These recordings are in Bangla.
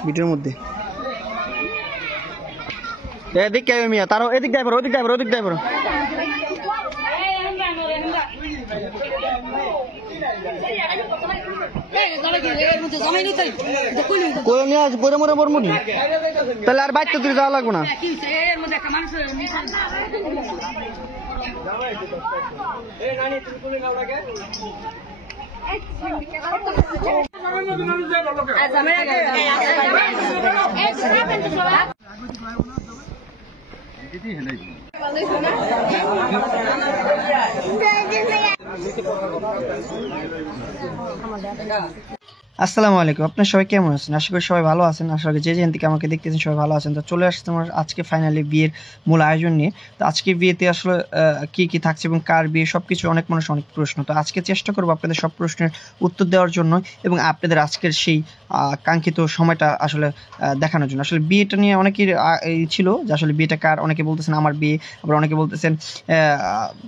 ভিডিওর মধ্যে এদিক কে মিয়া তারও এদিক যাই পড়ো ওদিক যাই পড়ো কই নিয়ে আজ পরে মরে মরমুনি তাহলে আর বাইতে তুই যাওয়া লাগবে না আসসালামু আলাইকুম আপনারা সবাই কেমন আছেন আশা করি সবাই ভালো আছেন আশা করি যে যেখান থেকে আমাকে দেখতেছেন সবাই ভালো আছেন তো চলে আসছে আমার আজকে ফাইনালি বিয়ের মূল আয়োজন নিয়ে তো আজকে বিয়েতে আসলে কি কি থাকছে এবং কার বিয়ে সবকিছু অনেক মানুষ অনেক প্রশ্ন তো আজকে চেষ্টা করব আপনাদের সব প্রশ্নের উত্তর দেওয়ার জন্য এবং আপনাদের আজকের সেই কাঙ্ক্ষিত সময়টা আসলে দেখানোর জন্য আসলে বিয়েটা নিয়ে অনেকের ছিল যে আসলে বিয়েটা কার অনেকে বলতেছেন আমার বিয়ে আবার অনেকে বলতেছেন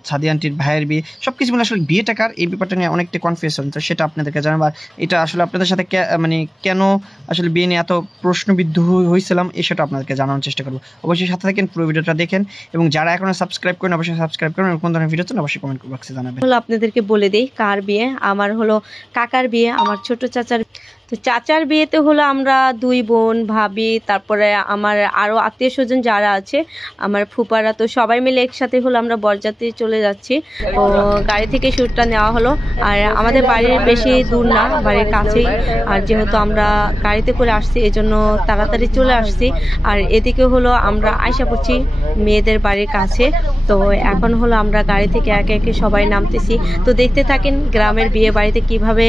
সাদি আন্টির ভাইয়ের বিয়ে সবকিছু মিলে আসলে বিয়েটা কার এই ব্যাপারটা নিয়ে অনেকটা কনফিউশন তো সেটা আপনাদেরকে জানাবার এটা আসলে আপনাদের সাথে মানে কেন আসলে বিয়ে নিয়ে এত প্রশ্নবিদ্ধ হয়েছিলাম সেটা আপনাদেরকে জানানোর চেষ্টা করবো অবশ্যই সাথে থাকেন পুরো ভিডিওটা দেখেন এবং যারা এখনো সাবস্ক্রাইব করেন অবশ্যই সাবস্ক্রাইব করেন কোন ধরনের ভিডিও চান অবশ্যই কমেন্ট বক্সে জানাবেন হলো আপনাদেরকে বলে দেই কার বিয়ে আমার হলো কাকার বিয়ে আমার ছোট চাচার তো চাচার বিয়েতে হলো আমরা দুই বোন ভাবি তারপরে আমার আরও আত্মীয় স্বজন যারা আছে আমার ফুপারা তো সবাই মিলে একসাথে হলো আমরা বরযাত্রী চলে যাচ্ছি তো গাড়ি থেকে শ্যুটটা নেওয়া হলো আর আমাদের বাড়ির বেশি দূর না বাড়ির কাছেই আর যেহেতু আমরা গাড়িতে করে আসছি এই জন্য তাড়াতাড়ি চলে আসছি আর এদিকে হলো আমরা আয়সা পড়ছি মেয়েদের বাড়ির কাছে তো এখন হলো আমরা গাড়ি থেকে একে একে সবাই নামতেছি তো দেখতে থাকেন গ্রামের বিয়ে বাড়িতে কিভাবে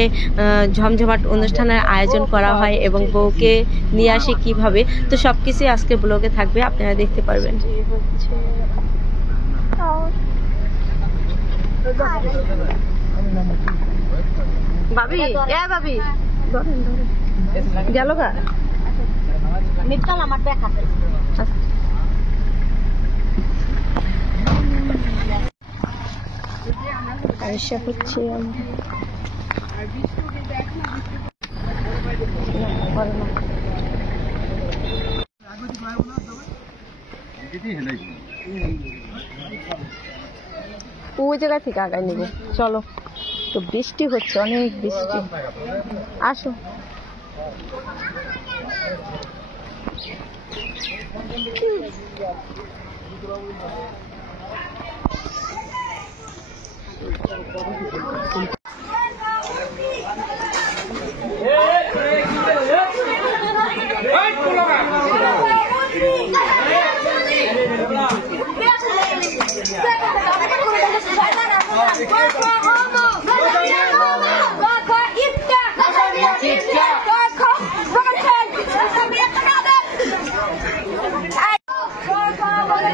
ঝমঝমাট অনুষ্ঠানের আয়োজন করা হয় এবং বউকে নিয়ে আসে কিভাবে তো সবকিছু আজকে ব্লগে থাকবে আপনারা দেখতে পারবেন ভাবি ভাবি গেল গা মিটকাল আমার দেখা আয়সা হচ্ছে ওই জায়গা থেকে আগায় নেবে চলো তো বৃষ্টি হচ্ছে অনেক বৃষ্টি আসো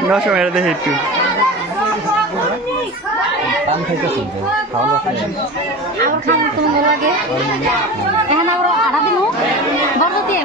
নশো মেরে দেখে একটু আমার খানা তো ভালো লাগে এখন আমরা আড়া দিন বড়তে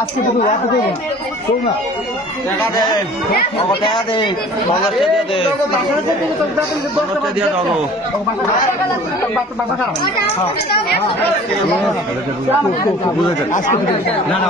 আজকে তো টাকা দে টাকা দে 50 টাকা দিয়ে দাও না না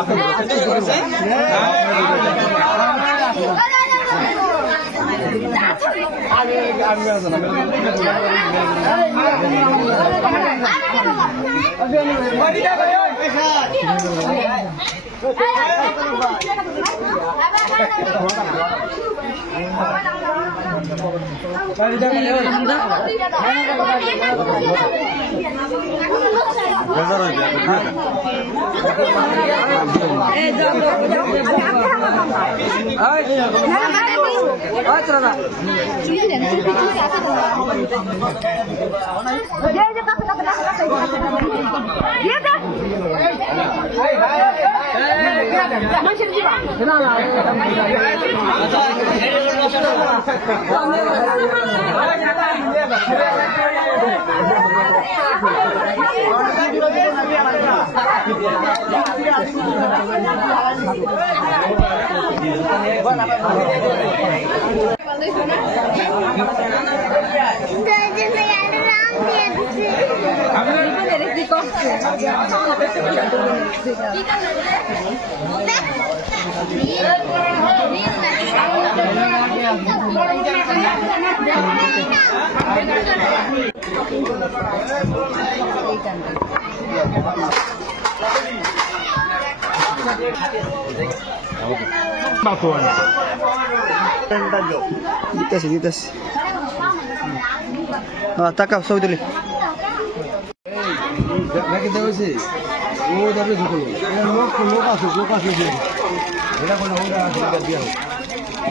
দিতেছি তাকাও ছবি তুলি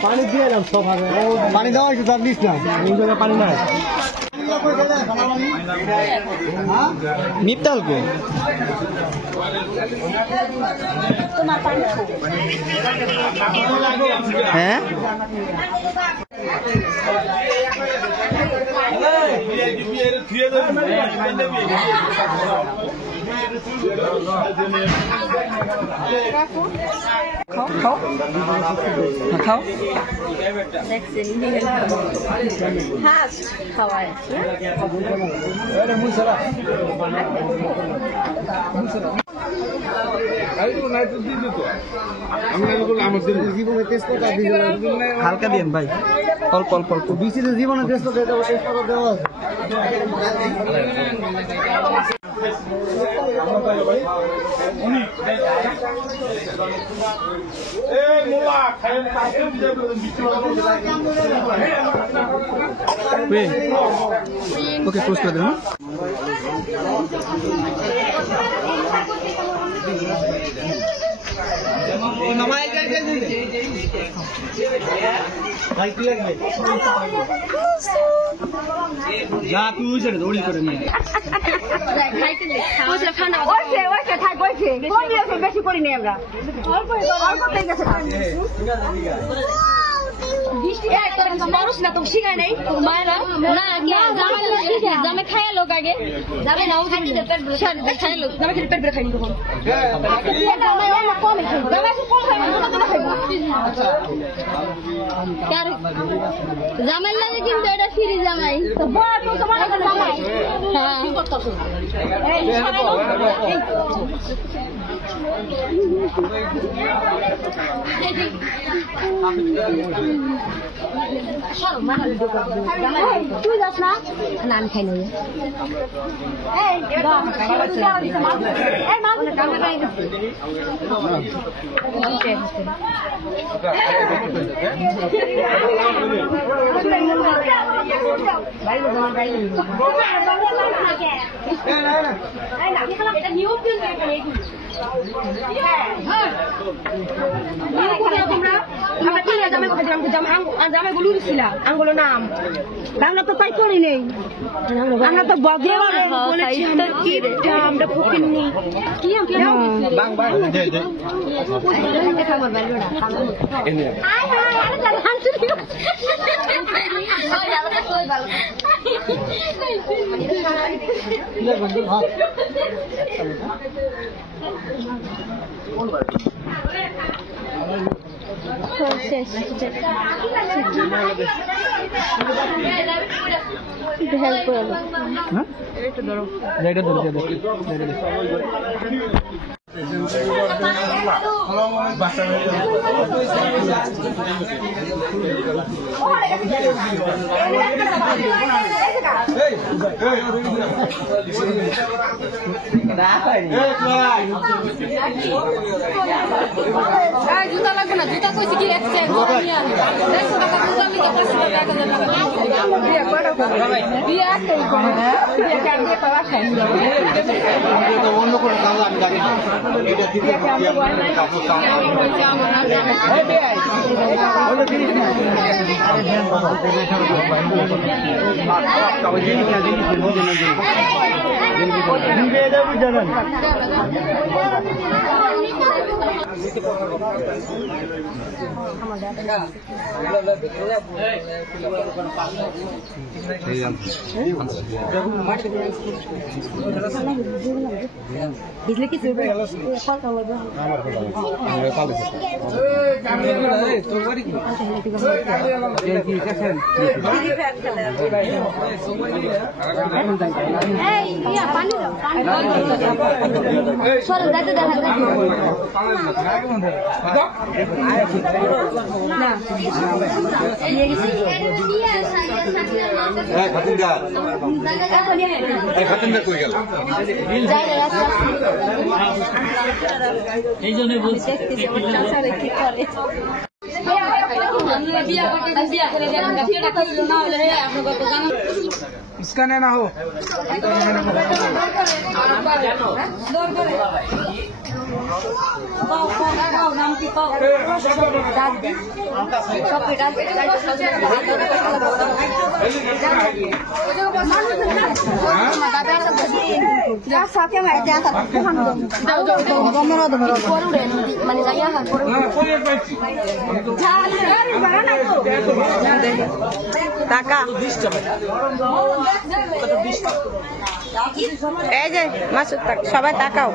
পানি দিয়ে এলাম সব পানি দেওয়া হয়েছে তার দিস না এই জায়গায় পানি নাই মিপতাল কো হ্যাঁ খাও খাও খাওয়ায় হালকা দিন ভাই অল্প অল্প অল্প বিসিতে জীবনে টেস্ট দেওয়া আছে ওকে ক্লোজ করে দেন যা তুই দৌড়ি করে নিয়ে বেশি করিনি আমরা মানুষ না তুমি শিখায় নাই মায়েরা না জামে খায় লোক আগে যাবে না খায় লোক জামে খেলে পেট বেড়ে খাইনি তখন জামাই লাগে কিন্তু এটা ফ্রি জামাই তুই যাস না না আমি খাই নেই জামাই গুলো দিছিলাম আঙ্গুলো নাম আমরা তো তাই করি নেই আমরা তো বলেছি আমরা ফকিরনি কি হেল্প করে এটা ধরো জুতা লাগবে না জুতা কইছি কি এক্সচেঞ্জ অন্য করে কাজ আমি জানি না এটা ঠিক আছে জানেন बिजली की इसका ना हो টাকা এই যে মাসুদ সবাই তাকাও।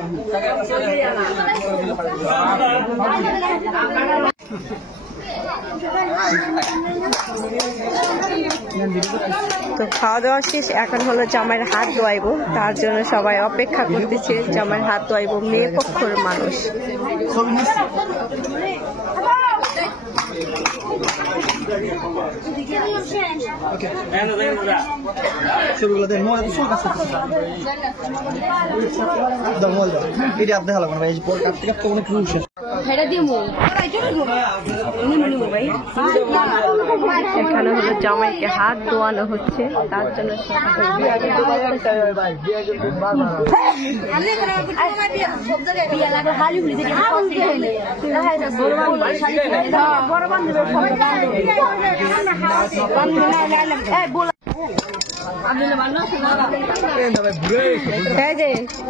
তো খাওয়া দাওয়া শেষ, এখন হলো জামাইয়ের হাত ধোয়াইবো, তার জন্য সবাই অপেক্ষা করতেছে। জামাইয়ের হাত ধোয়াইবো মেয়ে পক্ষের মানুষ। এখানে হলো জামাইকে হাত ধোয়ানো হচ্ছে, তার জন্য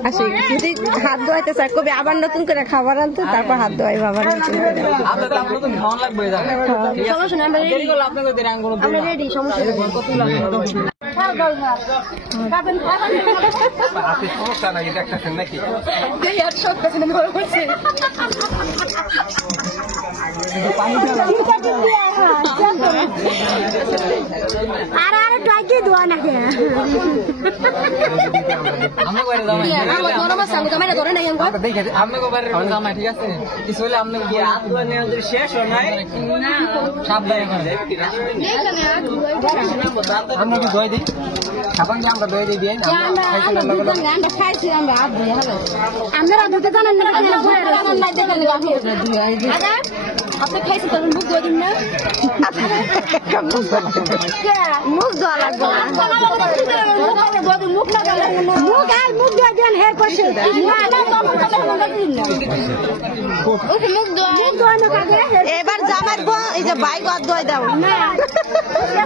আসি যদি হাত ধোয়াইতে চাই কবি আবার নতুন করে খাবার আনতো, তারপর হাত ধোয়াই আবার নতুন করে। মুখ ধোয়া লাগবে এবার জামার এই যে বাইক হাত ধোয়াই দাও।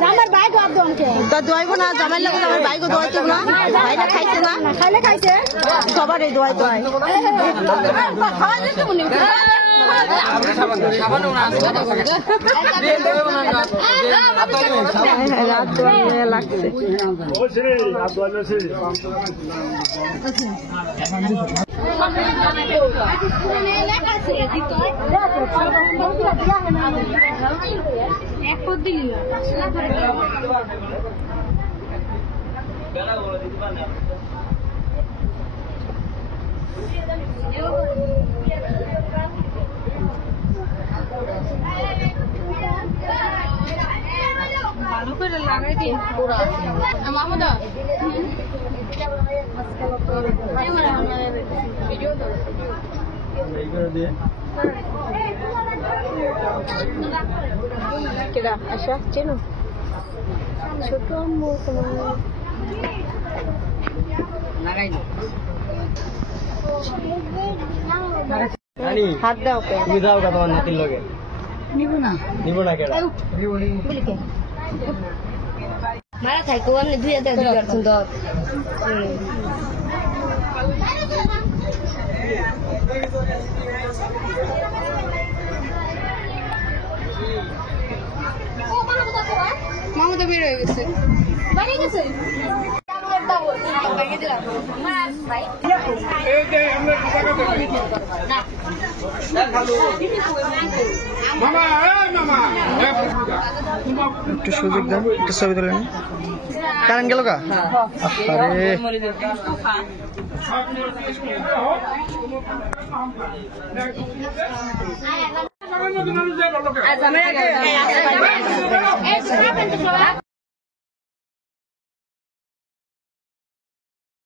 জামার বাইক হাত তো ধোয়াইবো না, জামার লাগে আমার বাইকও ধোয়াইতো না, ভাইটা খাইছে না, খাইলে খাইছে সবার এই ধোয়াই ধোয়াই লাগছে। ভালো করে লাগাই দিন পুরা মামুদা ভিডিও দাও এই করে দিয়ে কেডা আশা চেনো ছোট আম্মু তোমার লাগাই দাও হাত দাও তুমি দাও কা তোমার নাতির লগে নিবো না কেডা নিবো মারা থাকো আমি ধুয়ে দাও সুন্দর একটু সুযোগ দেন, একটু ছবি তুলে নিন। কারেন্ট গেল কা? আরে